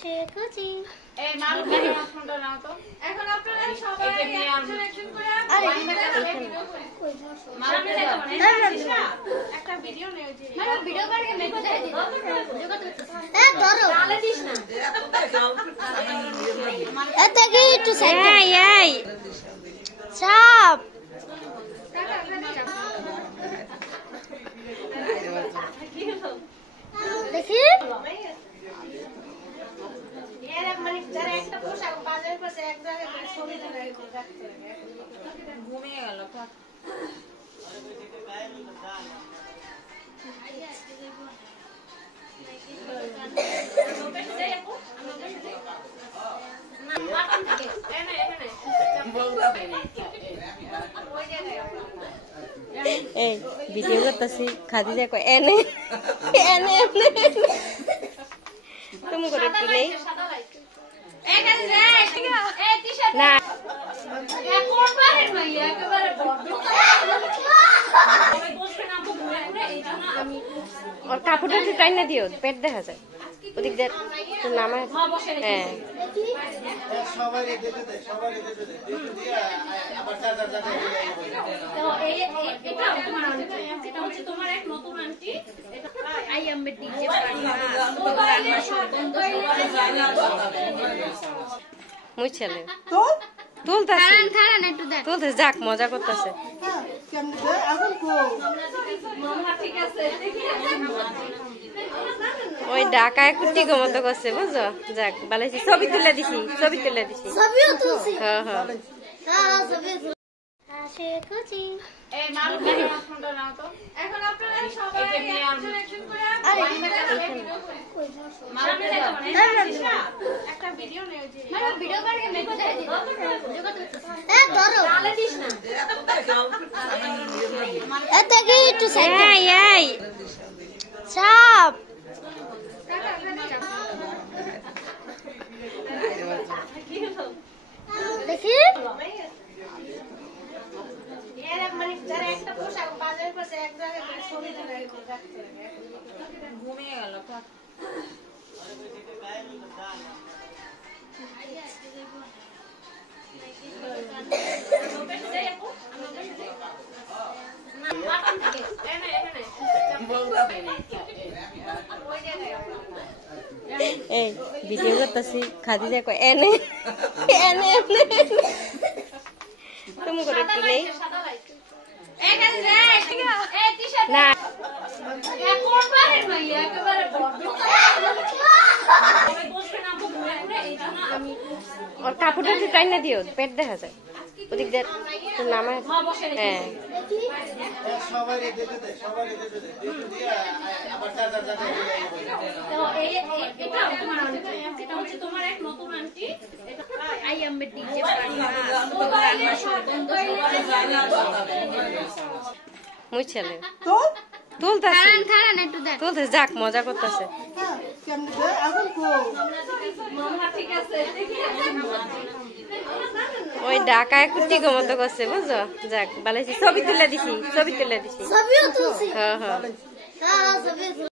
আসে কোচিং এই মাল মেরে ফোনটা নাও তো এখন আপনারা সবাই একজন একজন করে একটা ভিডিও নেও যে মানে ভিডিও করে মেকো দেই ভিডিও করতে ধরো তালে দিস না এতে কি একটু সাইড এই চাপ দেখি মানে যারা একটা পোশাক বাজারের পাশে এক জায়গায় ছবি তুলে রাখতে ঘুমিয়ে গেল এই ভিডিও করতেছি খাদি দেখো এনে এনে তুমি করে একটু নেই না ওর কাপড়টা একটু টাইনা দিও পেট দেখা যায় ওদিক দিয়ে নামা হ্যাঁ তোমার এক নতুন আন্টি মুই ছেলে তুলতেছে যাক মজা করতেছে ওই ডাকায় কুটি গমত করছে বুঝছো যাক বালাইছি ছবি তুলে দিছি হ্যাঁ হ্যাঁ আসে কোচিং এই মাল মেরে ফোনটা নাও তো এখন আপনারা সবাই একজন একজন করে একটা ভিডিও নেও যে মানে ভিডিও করে মেকো দেই ভিডিও করতে ধরো তালে দিস না এতে কি একটু সাইড এই চাপ দেখি মানে যারা একটা পোশাক বাজারের পাশে এক জায়গায় ছবি তুলে রাখতে ঘুমিয়ে গেল এই ভিডিও করতেছি খাদি দেখো এনে এনে তুমি করে একটু নেই না ওর কাপড়টা একটু টাইনা দিও পেট দেখা যায় ওদিক দিয়ে নামা হ্যাঁ তোমার এক নতুন আন্টি মুই ছেলে তুলতেছে যাক মজা করতেছে ওই ডাকায় কুটি গমত করছে বুঝছো যাক বালাইছি ছবি তুলে দিছি ছবিও তুলছি হ্যাঁ হ্যাঁ ছবি